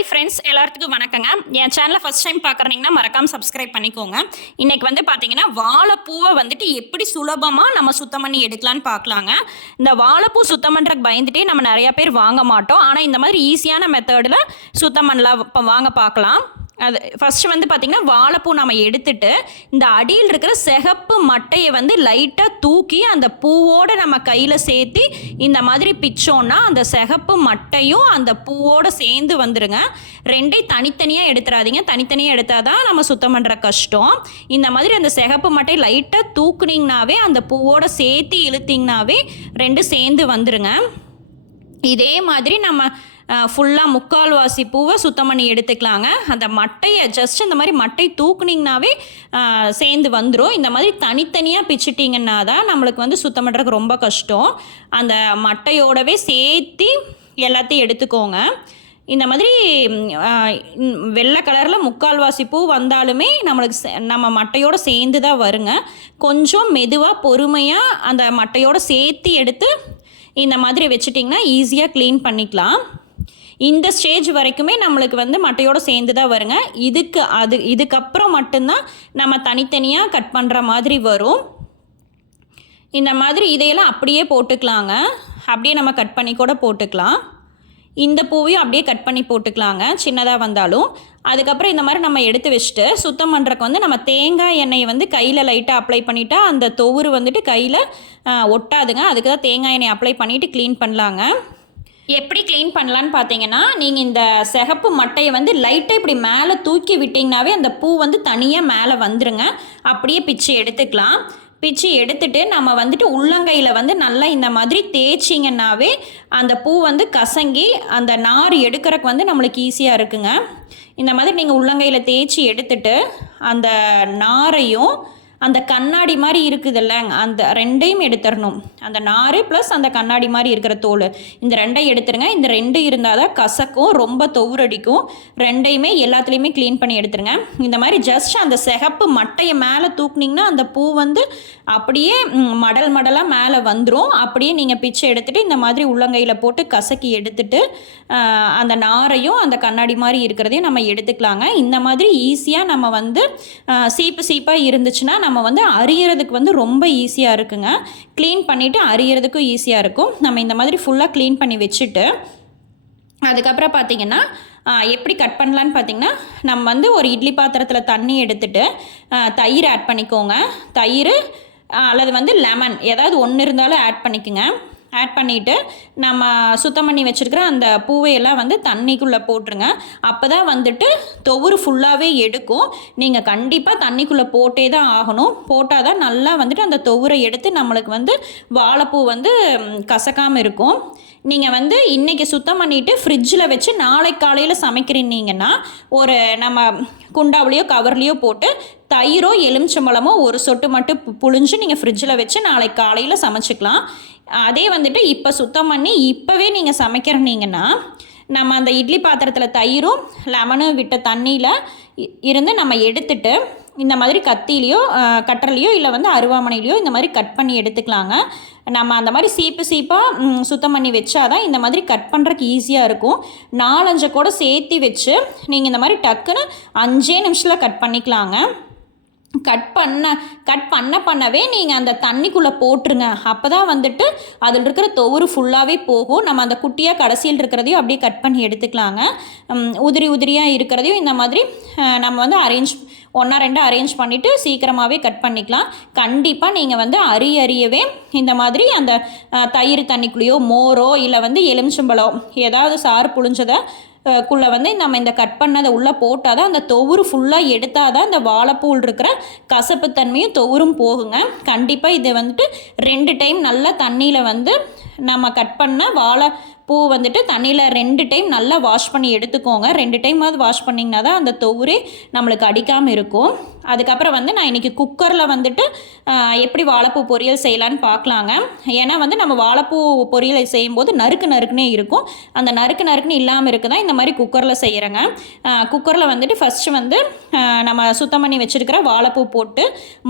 Hi friends எல்லாத்துக்கும் வணக்கங்க. என் சேனலை ஃபஸ்ட் டைம் பார்க்குறீங்கன்னா மறக்காமல் சப்ஸ்கிரைப் பண்ணிக்கோங்க. இன்றைக்கி வந்து பார்த்தீங்கன்னா வாழைப்பூவை வந்துட்டு எப்படி சுலபமாக நம்ம சுத்தம் பண்ணி எடுக்கலான்னு பார்க்கலாங்க இந்த வாழைப்பூ சுத்தம் பண்ணுறதுக்கு பயந்துட்டே நம்ம நிறையா பேர் வாங்க மாட்டோம். ஆனால் இந்த மாதிரி ஈஸியான மெத்தடில் சுத்தம் பண்ணலாம். இப்போ வாங்க பார்க்கலாம் அது ஃபஸ்ட்டு வந்து பார்த்திங்கன்னா வாழைப்பூ நம்ம எடுத்துட்டு இந்த அடியில் இருக்கிற சிகப்பு மட்டையை வந்து லைட்டாக தூக்கி அந்த பூவோடு நம்ம கையில் சேர்த்து இந்த மாதிரி பிச்சோன்னா அந்த சிகப்பு மட்டையும் அந்த பூவோடு சேர்ந்து வந்துடுங்க ரெண்டையும் தனித்தனியாக எடுத்துடாதீங்க தனித்தனியாக எடுத்தால் தான் நம்ம சுத்தம் பண்ணுற கஷ்டம். இந்த மாதிரி அந்த சிகப்பு மட்டை லைட்டாக தூக்குனிங்கனாவே அந்த பூவோடு சேர்த்து இழுத்திங்கனாவே ரெண்டு சேர்ந்து வந்துடுங்க இதே மாதிரி நம்ம ஃபுல்லாக முக்கால்வாசி பூவை சுத்தம் பண்ணி எடுத்துக்கலாங்க. அந்த மட்டையை ஜஸ்ட் இந்த மாதிரி மட்டை தூக்குனிங்கனாவே சேர்ந்து வந்துடும் இந்த மாதிரி தனித்தனியாக பிச்சுட்டிங்கன்னா தான் நம்மளுக்கு வந்து சுத்தம் பண்ணுறதுக்கு ரொம்ப கஷ்டம். அந்த மட்டையோடவே சேர்த்து எல்லாத்தையும் எடுத்துக்கோங்க. இந்த மாதிரி வெள்ளை கலரில் முக்கால்வாசி பூ வந்தாலுமே நம்மளுக்கு நம்ம மட்டையோடு சேர்ந்து தான் வருங்க. கொஞ்சம் மெதுவாக பொறுமையாக அந்த மட்டையோடு சேர்த்து எடுத்து இந்த மாதிரி வச்சுட்டிங்கன்னா ஈஸியாக க்ளீன் பண்ணிக்கலாம். இந்த ஸ்டேஜ் வரைக்குமே நம்மளுக்கு வந்து மட்டையோடு சேர்ந்து தான் வருங்க. இதுக்கு அது இதுக்கப்புறம் மட்டும்தான் நம்ம தனித்தனியாக கட் பண்ணுற மாதிரி வரும். இந்த மாதிரி இதையெல்லாம் அப்படியே போட்டுக்கலாங்க. அப்படியே நம்ம கட் பண்ணி கூட போட்டுக்கலாம். இந்த பூவையும் அப்படியே கட் பண்ணி போட்டுக்கலாங்க சின்னதாக வந்தாலும். அதுக்கப்புறம் இந்த மாதிரி நம்ம எடுத்து வச்சுட்டு சுத்தம் பண்ணுறக்கு வந்து நம்ம தேங்காய் எண்ணெயை வந்து கையில் லைட்டாக அப்ளை பண்ணிவிட்டால் அந்த தொவுறு வந்துட்டு கையில் ஒட்டாதுங்க. அதுக்கு தான் தேங்காய் எண்ணெய் அப்ளை பண்ணிவிட்டு க்ளீன் பண்ணலாங்க. எப்படி க்ளீன் பண்ணலான்னு பார்த்தீங்கன்னா நீங்கள் இந்த சிகப்பு மட்டையை வந்து லைட்டாக இப்படி மேலே தூக்கி விட்டிங்கனாவே அந்த பூ வந்து தனியாக மேலே வந்துருங்க. அப்படியே பிச்சு எடுத்துக்கலாம். பிச்சு எடுத்துட்டு நம்ம வந்துட்டு உள்ளங்கையில் வந்து நல்லா இந்த மாதிரி தேய்ச்சிங்கன்னாவே அந்த பூ வந்து கசங்கி அந்த நார் எடுக்கிறக்கு வந்து நம்மளுக்கு ஈஸியாக இருக்குங்க. இந்த மாதிரி நீங்கள் உள்ளங்கையில் தேய்ச்சி எடுத்துட்டு அந்த நாரையும் அந்த கண்ணாடி மாதிரி இருக்குதுல்ல அந்த ரெண்டையும் எடுத்துடணும் அந்த நார் ப்ளஸ் அந்த கண்ணாடி மாதிரி இருக்கிற தோல். இந்த ரெண்டையும் எடுத்துருங்க. இந்த ரெண்டு இருந்தால் தான் கசக்கும் ரொம்ப தொவுரடிக்கும். ரெண்டையுமே எல்லாத்துலேயுமே க்ளீன் பண்ணி எடுத்துருங்க. இந்த மாதிரி ஜஸ்ட் அந்த சிகப்பு மட்டையை மேலே தூக்குனிங்கன்னா அந்த பூ வந்து அப்படியே மடல் மடலாக மேலே வந்துடும் அப்படியே நீங்கள் பிச்சை எடுத்துகிட்டு இந்த மாதிரி உள்ளங்கையில் போட்டு கசக்கி எடுத்துட்டு அந்த நாரையும் அந்த கண்ணாடி மாதிரி இருக்கிறதையும் நம்ம எடுத்துக்கலாங்க. இந்த மாதிரி ஈஸியாக நம்ம வந்து சீப்பு சீப்பாக இருந்துச்சுன்னா நம்ம வந்து அறியறதுக்கு வந்து ரொம்ப ஈஸியாக இருக்குங்க. க்ளீன் பண்ணிவிட்டு அறியறதுக்கும் ஈஸியாக இருக்கும். நம்ம இந்த மாதிரி ஃபுல்லாக க்ளீன் பண்ணி வச்சுட்டு அதுக்கப்புறம் பார்த்திங்கன்னா எப்படி கட் பண்ணலான்னு பார்த்தீங்கன்னா நம்ம வந்து ஒரு இட்லி பாத்திரத்தில் தண்ணி எடுத்துகிட்டு தயிர் ஆட் பண்ணிக்கோங்க. தயிர் அல்லது வந்து லெமன் ஏதாவது ஒன்று இருந்தாலும் ஆட் பண்ணிக்கோங்க. ஆட் பண்ணிவிட்டு நம்ம சுத்தம் பண்ணி வச்சுருக்கிற அந்த பூவையெல்லாம் வந்து தண்ணிக்குள்ளே போட்டுருங்க. அப்போ தான் வந்துட்டு தொவுறு ஃபுல்லாகவே எடுக்கும். நீங்கள் கண்டிப்பாக தண்ணிக்குள்ளே போட்டே தான் ஆகணும். போட்டால் தான் நல்லா வந்துட்டு அந்த தொவுரை எடுத்து நம்மளுக்கு வந்து வாழைப்பூ வந்து கசக்காமல் இருக்கும். நீங்கள் வந்து இன்றைக்கி சுத்தம் பண்ணிவிட்டு ஃப்ரிட்ஜில் வச்சு நாளை காலையில் சமைக்கிறீங்கன்னா ஒரு நம்ம குண்டாவிலையோ கவர்லேயோ போட்டு தயிரோ எலுமிச்சம்பழமோ ஒரு சொட்டு மட்டும் புழிஞ்சு நீங்கள் ஃப்ரிட்ஜில் வச்சு நாளைக்கு காலையில் சமைச்சிக்கலாம். அதே வந்துட்டு இப்போ சுத்தம் பண்ணி இப்போவே நீங்கள் சமைக்கிறனீங்கன்னா நம்ம அந்த இட்லி பாத்திரத்தில் தயிரும் லெமனும் விட்ட தண்ணியில் இருந்து நம்ம எடுத்துட்டு இந்த மாதிரி கத்திலையோ கட்டர்லையோ இல்லை வந்து அருவாமனையிலையோ இந்த மாதிரி கட் பண்ணி எடுத்துக்கலாங்க. நம்ம அந்த மாதிரி சீப்பு சீப்பாக சுத்தம் பண்ணி வச்சாதான் இந்த மாதிரி கட் பண்ணுறக்கு ஈஸியாக இருக்கும். நாலஞ்சை கூட சேர்த்து வச்சு நீங்கள் இந்த மாதிரி டக்குன்னு அஞ்சே நிமிஷத்தில் கட் பண்ணிக்கலாங்க. கட் பண்ண கட் பண்ண பண்ணவே நீங்கள் அந்த தண்ணிக்குள்ளே போட்டுருங்க. அப்போ தான் வந்துட்டு அதில் இருக்கிற தொவுறு ஃபுல்லாகவே போகும். நம்ம அந்த குட்டியாக கடைசியில் இருக்கிறதையும் அப்படியே கட் பண்ணி எடுத்துக்கலாங்க. உதிரி உதிரியாக இருக்கிறதையும் இந்த மாதிரி நம்ம வந்து அரேஞ்ச் ஒன்றா ரெண்டு அரேஞ்ச் பண்ணிவிட்டு சீக்கிரமாகவே கட் பண்ணிக்கலாம். கண்டிப்பாக நீங்கள் வந்து அரி அறியவே இந்த மாதிரி அந்த தயிர் தண்ணிக்குள்ளேயோ மோரோ இல்லை வந்து எலுமிச்சம்பழம் ஏதாவது சாறு புழிஞ்சதை குள்ளே வந்து நம்ம இந்த கட் பண்ணதை உள்ளே போட்டால் தான் அந்த தொவுறு ஃபுல்லாக எடுத்தால் தான் இந்த வாழைப்பூல் இருக்கிற கசப்புத்தன்மையும் தொவுரும் போகுங்க. கண்டிப்பாக இதை வந்துட்டு ரெண்டு டைம் நல்லா தண்ணியில் வந்து நம்ம கட் பண்ண வாழை பூ வந்துட்டு தண்ணியில் ரெண்டு டைம் நல்லா வாஷ் பண்ணி எடுத்துக்கோங்க. ரெண்டு டைமாவது வாஷ் பண்ணிங்கன்னா தான் அந்த தொவுரே நம்மளுக்கு அடிக்காமல் இருக்கும். அதுக்கப்புறம் வந்து நான் இன்றைக்கி குக்கரில் வந்துட்டு எப்படி வாழைப்பூ பொரியல் செய்யலான்னு பார்க்கலாங்க. ஏன்னா வந்து நம்ம வாழைப்பூ பொரியலை செய்யும்போது நறுக்கு நறுக்குனே இருக்கும். அந்த நறுக்கு நறுக்குன்னு இல்லாமல் இருக்குது தான் இந்த மாதிரி குக்கரில் செய்கிறேங்க குக்கரில் வந்துட்டு ஃபஸ்ட்டு வந்து நம்ம சுத்தம் பண்ணி வச்சுருக்கிற வாழைப்பூ போட்டு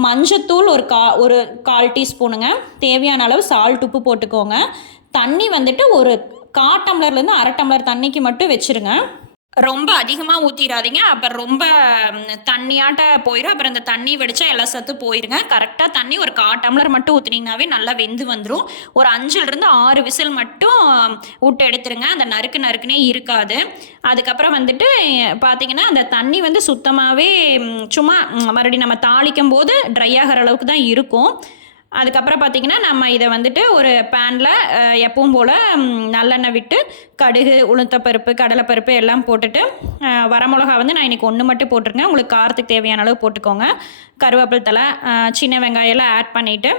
மஞ்சத்தூள் ஒரு கா ஒரு கால் டீஸ்பூனுங்க. தேவையான அளவு சால்ட் உப்பு போட்டுக்கோங்க. தண்ணி வந்துட்டு ஒரு கா டம்ளர்லேருந்து அரை டம்ளர் தண்ணிக்கு மட்டும் வச்சுருங்க. ரொம்ப அதிகமாக ஊற்றிடாதீங்க அப்புறம் ரொம்ப தண்ணியாட்ட போயிடும் அப்புறம் இந்த தண்ணி வெடிச்சா எல்லா சத்தும் போயிருங்க. கரெக்டாக தண்ணி ஒரு கா டம்ளர் மட்டும் ஊற்றினீங்கனாவே நல்லா வெந்து வந்துடும் ஒரு அஞ்சுலேருந்து ஆறு விசில் மட்டும் விட்டு எடுத்துருங்க. அந்த நறுக்கு நறுக்குனே இருக்காது. அதுக்கப்புறம் வந்துட்டு பார்த்தீங்கன்னா அந்த தண்ணி வந்து சுத்தமாகவே சும்மா மறுபடியும் நம்ம தாளிக்கும் போது ட்ரை ஆகிற அளவுக்கு தான் இருக்கும். அதுக்கப்புறம் பார்த்தீங்கன்னா நம்ம இதை வந்துட்டு ஒரு பேனில் எப்பவும் போல் நல்லெண்ணெய் விட்டு கடுகு உளுத்தப்பருப்பு கடலைப்பருப்பு எல்லாம் போட்டுட்டு வரமிளகா வந்து நான் இன்றைக்கி ஒன்று மட்டும் போட்டிருக்கேன். உங்களுக்கு காரத்துக்கு தேவையான அளவு போட்டுக்கோங்க. கருவேப்பில் தலை சின்ன வெங்காயம் எல்லாம் ஆட் பண்ணிவிட்டு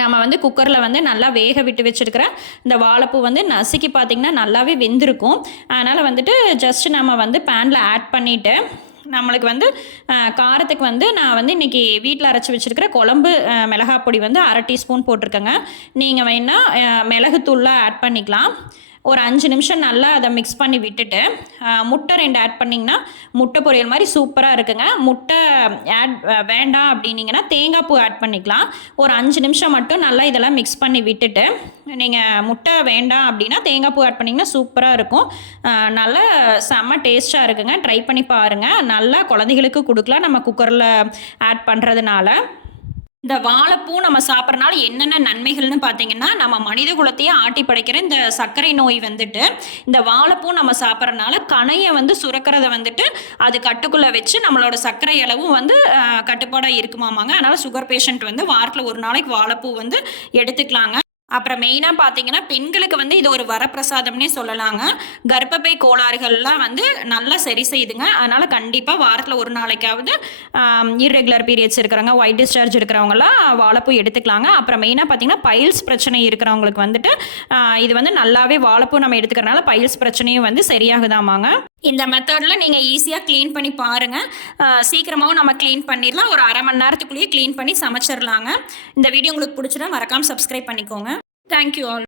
நம்ம வந்து குக்கரில் வந்து நல்லா வேக விட்டு வச்சுருக்கிற இந்த வாழைப்பூ வந்து நசுக்கி பார்த்திங்கன்னா நல்லாவே வெந்திருக்கும். அதனால் வந்துட்டு ஜஸ்ட் நம்ம வந்து பேனில் ஆட் பண்ணிவிட்டு நம்மளுக்கு வந்து காரத்துக்கு வந்து நான் வந்து இன்றைக்கி வீட்டில் அரைச்சி வச்சுருக்கிற குழம்பு மிளகாப்பொடி பொடி வந்து அரை டீஸ்பூன் போட்டிருக்கேங்க. நீங்கள் வேணால் மிளகுத்தூள்லாம் ஆட் பண்ணிக்கலாம். ஒரு அஞ்சு நிமிஷம் நல்லா அதை மிக்ஸ் பண்ணி விட்டுட்டு முட்டை ரெண்டு ஆட் பண்ணிங்கன்னா முட்டை பொரியல் மாதிரி சூப்பராக இருக்குங்க. முட்டை ஆட் வேண்டாம் அப்படின்னீங்கன்னா தேங்காய் பூ ஆட் பண்ணிக்கலாம். ஒரு அஞ்சு நிமிஷம் மட்டும் நல்லா இதெல்லாம் மிக்ஸ் பண்ணி விட்டுட்டு நீங்கள் முட்டை வேண்டாம் அப்படின்னா தேங்காய் பூ ஆட் பண்ணிங்கன்னா சூப்பராக இருக்கும். நல்லா செம்ம டேஸ்ட்டாக இருக்குங்க. ட்ரை பண்ணி பாருங்கள் நல்லா குழந்தைகளுக்கு கொடுக்கலாம். நம்ம குக்கரில் ஆட் பண்ணுறதுனால இந்த வாழைப்பூ நம்ம சாப்பிட்றனால என்னென்ன நன்மைகள்னு பார்த்தீங்கன்னா நம்ம மனித குலத்தையே ஆட்டி படைக்கிற இந்த சர்க்கரை நோய் வந்துட்டு இந்த வாழைப்பூ நம்ம சாப்பிட்றனால கணையை வந்து சுரக்கிறத வந்துட்டு அது கட்டுக்குள்ளே வச்சு நம்மளோட சர்க்கரை அளவும் வந்து கட்டுப்பாடாக இருக்குமாமாங்க. அதனால் சுகர் பேஷண்ட் வந்து வாரத்தில் ஒரு நாளைக்கு வாழைப்பூ வந்து எடுத்துக்கலாங்க. அப்புறம் மெயினாக பார்த்தீங்கன்னா பெண்களுக்கு வந்து இது ஒரு வரப்பிரசாதம்னே சொல்லலாங்க. கர்ப்பப்பை கோளாறுகள்லாம் வந்து நல்லா சரி செய்யுதுங்க. அதனால் கண்டிப்பாக வாரத்தில் ஒரு நாளைக்காவது இர்ரெகுலர் பீரியட்ஸ் இருக்கிறவங்க ஒயிட் டிஸ்சார்ஜ் இருக்கிறவங்களாம் வாழைப்பூ எடுத்துக்கலாங்க. அப்புறம் மெயினாக பார்த்தீங்கன்னா பைல்ஸ் பிரச்சனை இருக்கிறவங்களுக்கு வந்துட்டு இது வந்து நல்லாவே வாழைப்பூ நம்ம எடுத்துக்கிறனால பைல்ஸ் பிரச்சனையும் வந்து சரியாகுதாமாங்க. இந்த மெத்தடில் நீங்கள் ஈஸியாக க்ளீன் பண்ணி பாருங்கள் சீக்கிரமாகவும் நம்ம க்ளீன் பண்ணிடலாம். ஒரு அரை மணி நேரத்துக்குள்ளேயே க்ளீன் பண்ணி சமைச்சிடலாங்க. இந்த வீடியோ உங்களுக்கு பிடிச்சினா மறக்காமல் சப்ஸ்கிரைப் பண்ணிக்கோங்க. Thank you all